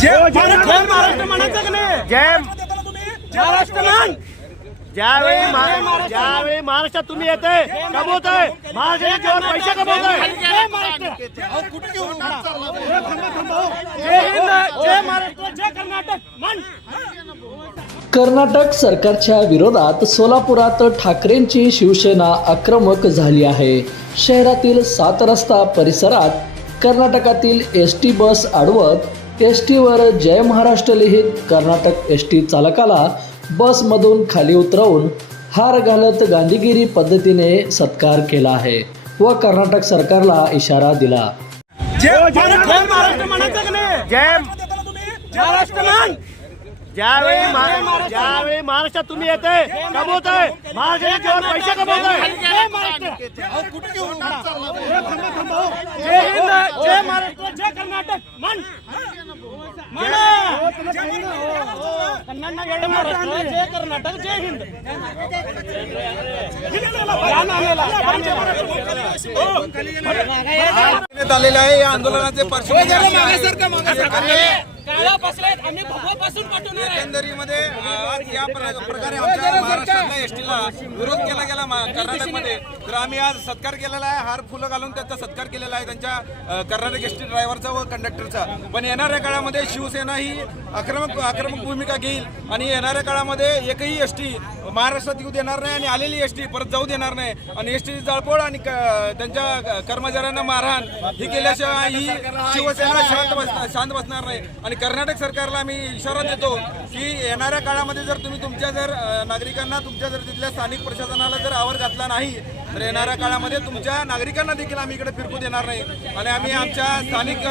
जय महाराष्ट्र. म्हणायचं का नाही? जय महाराष्ट्र म्हण ज्यावेळी महा- ज्यावेळी महाराष्ट्रात तुम्ही येते कमवतोय पैसे कमवतोय जय महाराष्ट्र. जय हिंद जय महाराष्ट्र जय कर्नाटक म्हण कर्नाटक सरकारच्या विरोधात सोलापुरात ठाकरेंची शिवसेना आक्रमक झाली आहे. शहरातील सात रस्ता परिसरात कर्नाटकातील एस टी बस अडवत एस टीवर जय महाराष्ट्र लिहित कर्नाटक एस टी चालकाला बसमधून खाली उतरवून हार घालत गांधीगिरी पद्धतीने सत्कार केला आहे व कर्नाटक सरकारला इशारा दिला. जय महाराष्ट्र म्हणायचं का नाही जय महाराष्ट्र म्हण ज्यावेळी महा- ज्यावेळी महाराष्ट्रात तुम्ही येते कमवतोय पैसे कमवतोय जय महाराष्ट्र जय हिंद जय महाराष्ट्र जय कर्नाटक म्हण आलेले आहे या आंदोलनाचे पार्श्वभूमी एकंदरीमध्ये आज या प्र- प्रकारे आमच्या महाराष्ट्रातल्या एसटीला विरोध केला गेला कर्नाटकमध्ये. तर आम्ही आज सत्कार केलेला आहे हार फुलं घालून त्यांचा सत्कार केलेला आहे त्यांच्या कर्नाटक एसटी ड्रायव्हरचा व कंडक्टरचा. पण येणाऱ्या काळामध्ये शिवसेना ही आक्रमक आक्रमक भूमिका घेईल आणि येणाऱ्या काळामध्ये एकही एसटी महाराष्ट्रात येऊ देणार नाही आणि आलेली एस टी परत जाऊ देणार नाही. आणि एस टीची जाळपोळ आणि क- त्यांच्या कर्मचाऱ्यांना मारहाण ही केल्याशिवाय ही शिवसेना शांत बस शांत बसणार नाही. आणि कर्नाटक सरकारला आम्ही इशारा देतो की येणाऱ्या काळामध्ये जर तुम्ही तुमच्या जर नागरिकांना तुमच्या जर तिथल्या स्थानिक प्रशासनाला जर आवर घातला नाही तर येणाऱ्या काळामध्ये तुमच्या नागरिकांना देखील आम्ही इकडे फिरकू देणार नाही. आणि आम्ही आमच्या स्थानिक